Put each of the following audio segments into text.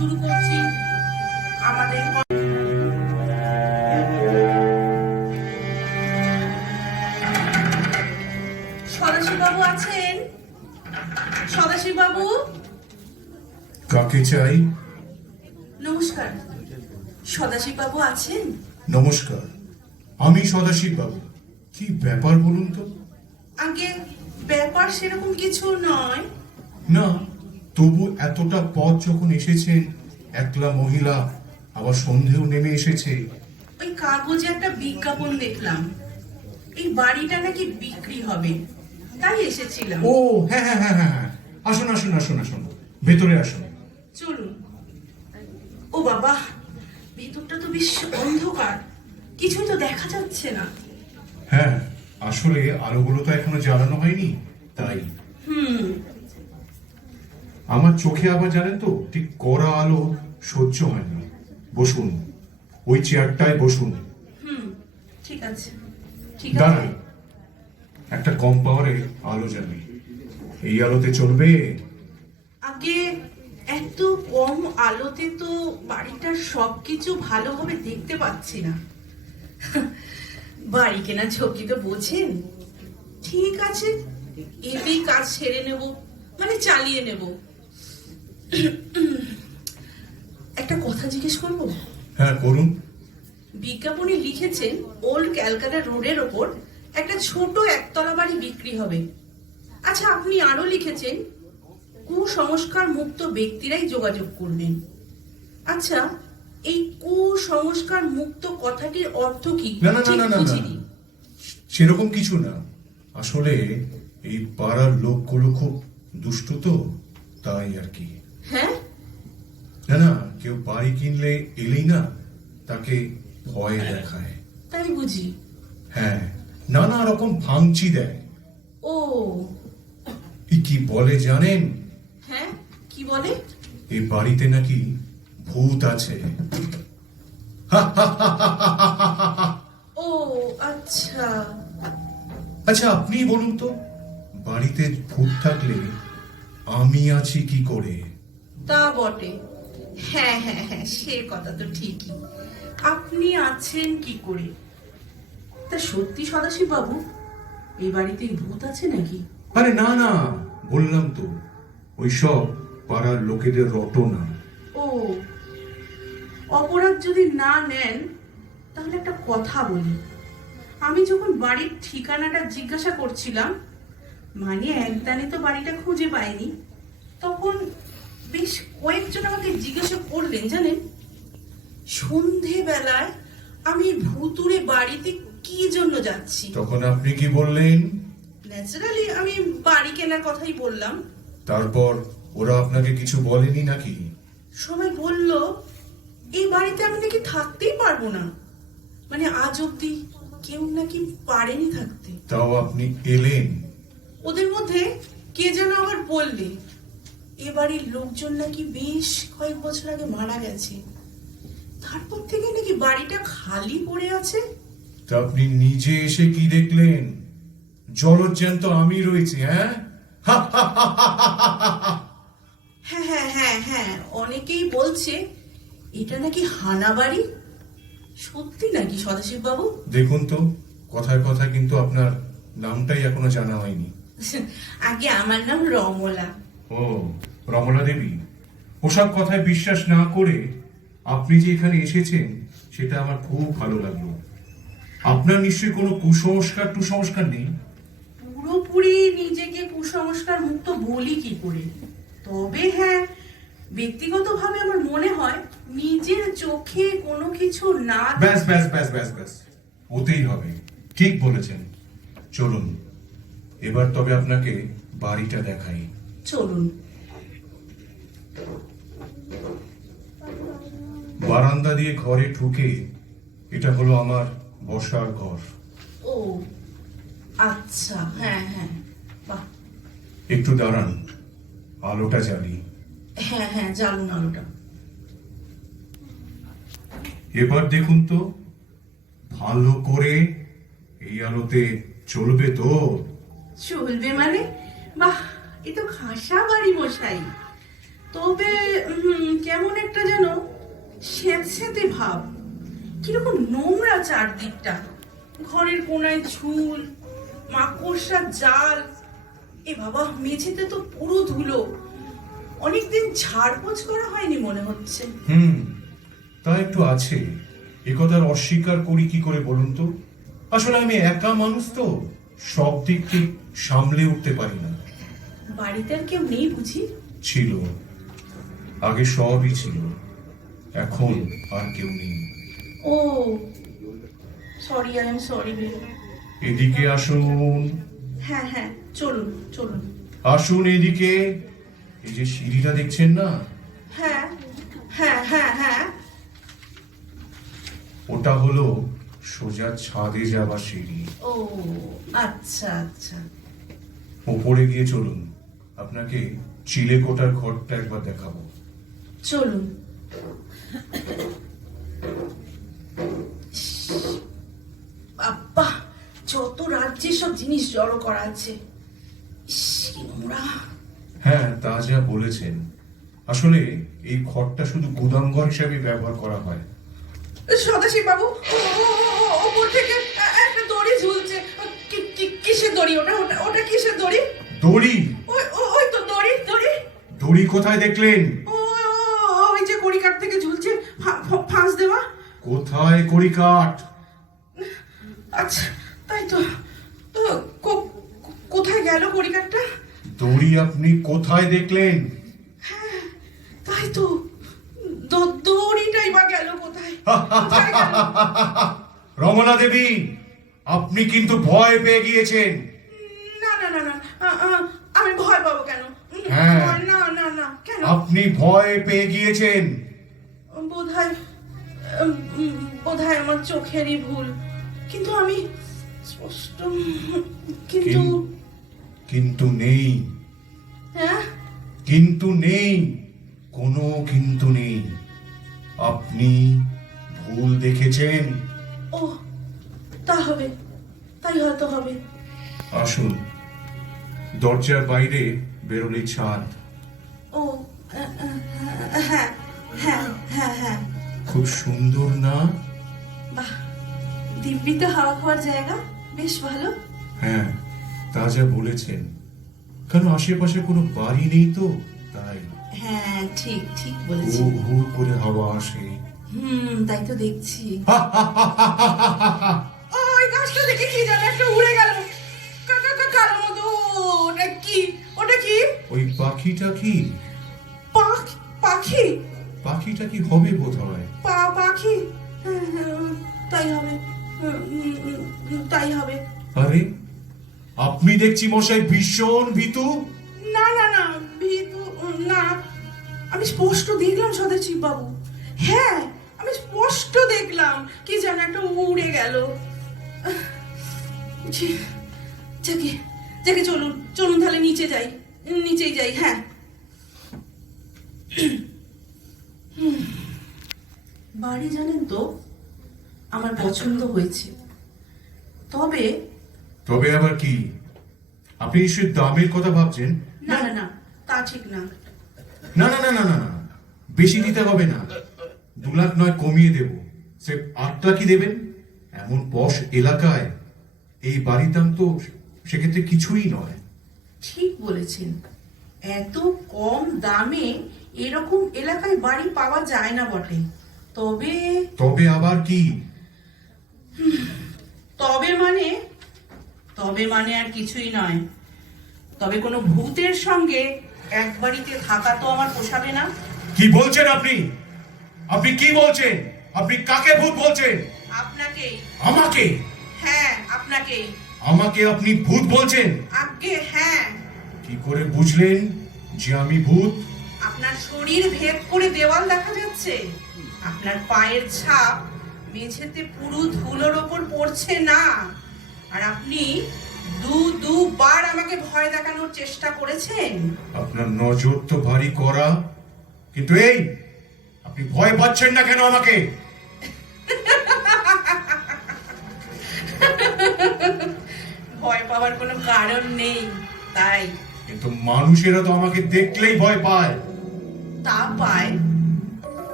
শুরু করছি আমাদের সদাশিব বাবু আছেন? সদাশিব বাবু, কাকে চাই? নমস্কার। সদাশিব বাবু আছেন? নমস্কার, আমি সদাশিব বাবু। কি ব্যাপার বলুন তো? আগে ব্যাপার সেরকম কিছু নয়। না, তবু এতটা পথ যখন এসেছেন, একলা মহিলা, আবার সন্ধেও নেমে এসেছে। ওই কাগজে একটা বিজ্ঞাপন দেখলাম, এই বাড়িটা নাকি বিক্রি হবে, তাই এসেছিলাম। ও হ্যাঁ হ্যাঁ হ্যাঁ হ্যাঁ, আসুন আসুন আসুন আসুন, ভেতরে আসুন। চলুন। ও বাবা, ভেতরটা তো বেশ অন্ধকার, কিছুই তো দেখা যাচ্ছে না। হ্যাঁ, আসলে আলোগুলো তো এখনো জ্বালানো হয়নি, তাই। আমার চোখে আবার জানেন তো, ঠিক কড়া আলো সহ্য হয় না। বসুন, ওই চেয়ারটায় বসুন। ঠিক আছে, ঠিক দাঁড়ান, আছে। একটা কম পাওয়ারে আলো জ্বালি। এই আলোতে চলবে? আগে এত কম আলোতে তো বাড়িটার সবকিছু ভালোভাবে দেখতে পাচ্ছি না। বাড়ি কেনা ঝক্কি তো বোঝেন। ঠিক আছে, এতেই কাজ সেরে নেব, মানে চালিয়ে নেব। একটা কথা জিজ্ঞেস করবো? হ্যাঁ, করুন। বিজ্ঞাপনে লিখেছেন ওল্ড ক্যালকাটা রোডের ওপর একটা ছোট একতলা বাড়ি বিক্রি হবে। আচ্ছা, আপনি আরো লিখেছেন কুসংস্কার মুক্ত ব্যক্তিরাই যোগাযোগ করবেন। আচ্ছা, এই কুসংস্কার মুক্ত কথাটির অর্থ কি? না না না ঠিক না না, বুঝিনি। সেরকম কিছু না। আসলে এই পাড়ার লোকগুলো খুব দুষ্টু তো, তাই আর কি। হ্যাঁ, না না, কেউ বাড়ি কিনলে এলেই না তাকে ভয় দেখায়। তাই বুঝি। হ্যাঁ, নানা রকম ভাঙচি দেয়। ও কি বলে জানেন? হ্যাঁ, কি বলে? এই বাড়িতে নাকি ভূত আছে। ও আচ্ছা। আচ্ছা, আপনি বলুন তো, বাড়িতে ভূত থাকলে আমি আছি কি করে? তা বটে। হ্যাঁ হ্যাঁ হ্যাঁ, সে কথা তো ঠিকই। আপনি আছেন কি করে? তা সত্যি সদাশিব বাবু, এই বাড়িতে ভূত আছে নাকি? আরে না না, বললাম তো, ওইসব পাড়ার লোকেদের রটনা। ও, অপরাধ যদি না নেন তাহলে একটা কথা বলি। আমি যখন বাড়ির ঠিকানাটা জিজ্ঞাসা করছিলাম, মানে একদানে তো বাড়িটা খুঁজে পাইনি, তখন বেশ কয়েকজন আমাকে জিজ্ঞাসা করলেন জানেন, সন্ধেবেলায় আমি ভুতুড়ে বাড়িতে কি জন্য যাচ্ছি। তখন আপনি কি বললেন? ন্যাচারালি আমি বাড়ি কেনার কথাই বললাম। তারপর ওরা আপনাকে কিছু বলেনি নাকি? সবাই বলল এই বাড়িতে আমি নাকি থাকতেই পারবো না, মানে আজ অব্দি কেউ নাকি পারেনি থাকতে। তাও আপনি এলেন? ওদের মধ্যে কে যেন আবার বললে এ বাড়ির লোকজন নাকি বেশ কয়েক বছর আগে মারা গেছে, তারপর থেকে নাকি বাড়িটা খালি পড়ে আছে। তা আপনি নিজে এসে কি দেখলেন? জলজ্যান্ত আমি রয়েছি। হ্যাঁ হ্যাঁ হ্যাঁ হ্যাঁ হ্যাঁ, অনেকেই বলছে এটা নাকি হানা বাড়ি। সত্যি নাকি সদাশিব বাবু? দেখুন তো, কথায় কথায় কিন্তু আপনার নামটাই এখনো জানা হয়নি। আগে আমার নাম রমলা। ও, রমলা দেবী। ওসব কথায় বিশ্বাস না করে আপনি যে এখানে এসেছেন সেটা আমার খুব ভালো লাগলো। আপনার নিশ্চয়ই কোনো কুসংস্কার নেই? পুরোপুরি নিজেকে কুসংস্কার মুক্ত বলি কি করে? তবে হ্যাঁ, ব্যক্তিগতভাবে আমার মনে হয় নিজের চোখে কোনো কিছু না। ব্যাস ব্যাস ব্যাস ব্যাস ব্যাস, হতেই হবে। ঠিক বলেছেন। চলুন, এবার তবে আপনাকে বাড়িটা দেখাই। চলুন। বারান্দা দিয়ে ঘরে ঢুকে এটা হলো আমার বসার ঘর। ও আচ্ছা, হ্যাঁ হ্যাঁ, বাহ। একটু দাঁড়ান, আলোটা জ্বালি। হ্যাঁ হ্যাঁ, জ্বালুন আলোটা। এবার দেখুন তো, ভালো করে। এই আলোতে চলবে তো? চলবে মানে? বাহ, এ তো খাসা বাড়ি মশাই। তবে কেমন একটা যেন স্যাঁতস্যাঁতে ভাব, কিরকম নোংরা চারদিকটা। ঘরের কোনায় ঝুল, মাকড়সার জাল, এ বাবা মেঝেতে তো পুরো ধুলো। অনেকদিন ঝাড়পোছ করা হয়নি মনে হচ্ছে। তা একটু আছে, এ কথার অস্বীকার করি কি করে বলুন তো। আসলে আমি একা মানুষ তো, সব দিক ঠিক সামলে উঠতে পারি না। বাড়িতে আর কেউ নেই বুঝি? ছিল, আগে সবই ছিল, এখন আর কেউ নেই। ও সরি, আই এম সরি। এদিকে আসুন। হ্যাঁ হ্যাঁ, চলুন চলুন। আসুন এদিকে। এই যে সিঁড়িটা দেখছেন না, হ্যাঁ হ্যাঁ হ্যাঁ হ্যাঁ। ওটা হলো সোজা ছাদে যাওয়া সিঁড়ি। ও আচ্ছা আচ্ছা। ওপরে গিয়ে চলুন, আপনাকে চিলেকোটার ঘরটা একবার দেখাবো। চলুন। বাবা, যত রাজ্যে সব জিনিস জড়ো করা আছে। ইস, কি নোংরা। হ্যাঁ, তা যা বলেছেন। আসলে এই ঘরটা শুধু গুদামঘর হিসেবে ব্যবহার করা হয়। সদাশিব বাবু, ওপর থেকে একটা দড়ি ঝুলছে। কিসের দড়ি ওটা? ওটা ওটা কিসের দড়ি? দড়ি? ওই তো দড়ি দড়ি। দড়ি কোথায় দেখলেন? ওই যে কড়িকাঠ থেকে ঝুলছে, ফাঁস দেওয়া। কোথায় কড়িকাঠ? আচ্ছা, তাই তো। তো কোথায় গেল কড়িকাঠটা? দড়ি আপনি কোথায় দেখলেন? হ্যাঁ, তাই তো। দড়িটাই বা গেল কোথায়? কোথায় গেল? রমনা দেবী, আপনি কিন্তু ভয় পেয়ে গিয়েছেন। না না না না, আমি ভয় পাবো কেন? হ্যাঁ। না না না, কেন? আপনি ভয় পেয়ে গিয়েছেন। বোধহয় বোধহয় আমার চোখেরই ভুল, কিন্তু আমি স্পষ্ট। কিন্তু কিন্তু নেই, হ্যাঁ, কিন্তু নেই, কোনো কিন্তু নেই। আপনি ভুল দেখেছেন। ও তা হবে, তাই হয়তো হবে। আসুন, দরজার বাইরে বেরোলেই ছাদ। ও হ্যাঁ হ্যাঁ হ্যাঁ হ্যাঁ। খুব সুন্দর না? বাহ, দিব্যি তো হাওয়া খাওয়ার জায়গা, বেশ ভালো। হ্যাঁ, তা যা বলেছেন। কেন আশেপাশে কোনো বাড়ি নেই তো, তাই। হ্যাঁ, ঠিক ঠিক হু বলেছেন। হু করে হাওয়া আসে। তাই তো দেখছি। ওই গাছটা দেখে কি জানো একটা উড়ে গেল, কালো মতো। ওটা কি? ওটা কি? ওই পাখিটা কি? পাখি? পাখিটা কি হবে বোধ হয়। পাখি? তাই হবে, তাই হবে। আরে, আপনি দেখছি মশাই ভীষণ ভীতু। না না না, ভীতু না। আমি স্পষ্ট দেখলাম সদাশিব বাবু। হ্যাঁ, আমি স্পষ্ট দেখলাম কি যেন একটা উড়ে গেল। যাকে যাকে, চলুন চলুন, তাহলে নিচেই যাই। হ্যাঁ, বাড়ি জানেন তো আমার পছন্দ হয়েছে। তবে তবে আবার কি? আপনি নিশ্চয়ই দামের কথা ভাবছেন। না না না, তা ঠিক না। না না না না না না, বেশি দিতে হবে না। 2 লাখ নয়, কমিয়ে দেব। সে 8 লাখই দেবেন। এমন পশ এলাকায় এই বাড়ির দাম তো সেক্ষেত্রে কিছুই নয়। ঠিক বলেছেন, এত কম দামে এরকম এলাকায় বাড়ি পাওয়া যায় না বটে। তবে তবে আবার কি? তবে মানে আর কিছুই নয়। তবে কোনো ভূতের সঙ্গে এক বাড়িতে থাকা তো আমার পোষাবে না। কি বলছেন আপনি? আপনি কি বলছেন? আপনি কাকে ভূত বলছেন? আপনাকেই। আমাকে? হ্যাঁ, আপনাকেই। আমাকে আপনি ভূত বলছেন? আজ্ঞে হ্যাঁ। কি করে বুঝলেন যে আমি ভূত? আপনার শরীর ভেদ করে দেওয়াল দেখা যাচ্ছে। আপনার পায়ের ছাপ মেঝেতে পুরো ধুলোর ওপর পড়ছে না। আর আপনি দুবার আমাকে ভয় দেখানোর চেষ্টা করেছেন। আপনার নজর তো ভারী করা, কিন্তু এই আপনি ভয় পাচ্ছেন না কেন আমাকে? ভয় পাওয়ার কোনো কারণ নেই, তাই। কিন্তু মানুষেরা তো আমাকে দেখলেই ভয় পায়। তা পায়,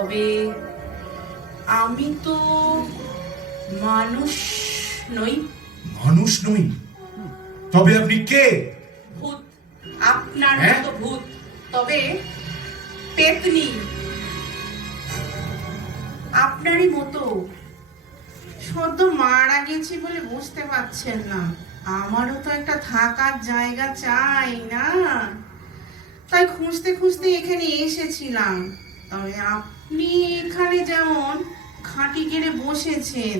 তবে আমি তো মানুষ নই। মানুষ নই? তবে আপনি কে? ভূত, আপনার হ্যাঁ? মতো ভূত, তবে পেতনি আপনারই মতো। সদ্য মারা গেছি বলে বুঝতে পারছেন না, আমারও তো একটা থাকার জায়গা চাই না? তাই খুঁজতে খুঁজতে এখানে এসেছিলাম। তবে আপনি এখানে যেমন খাঁটি গেড়ে বসেছেন,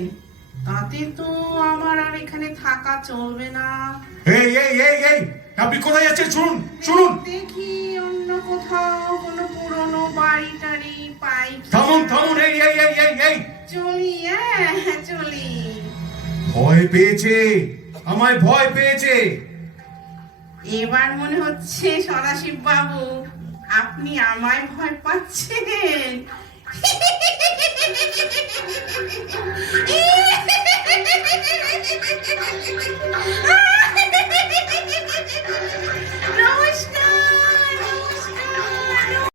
তাতে তো আমার আর এখানে থাকা চলবে না। এই এই এই এই আপনি কোথায় যাচ্ছেন? শুনুন শুনুন। দেখি অন্য কোথাও কোনো পুরনো বাড়ি টাড়ি পাই কি। থামুন থামুন, এই এই এই এই এই চলি, হ্যাঁ চলি। ভয় পেয়েছে, আমায় ভয় পেয়েছে। এবার মনে হচ্ছে সদাশিব বাবু আপনি আমায় ভয় পাচ্ছেন।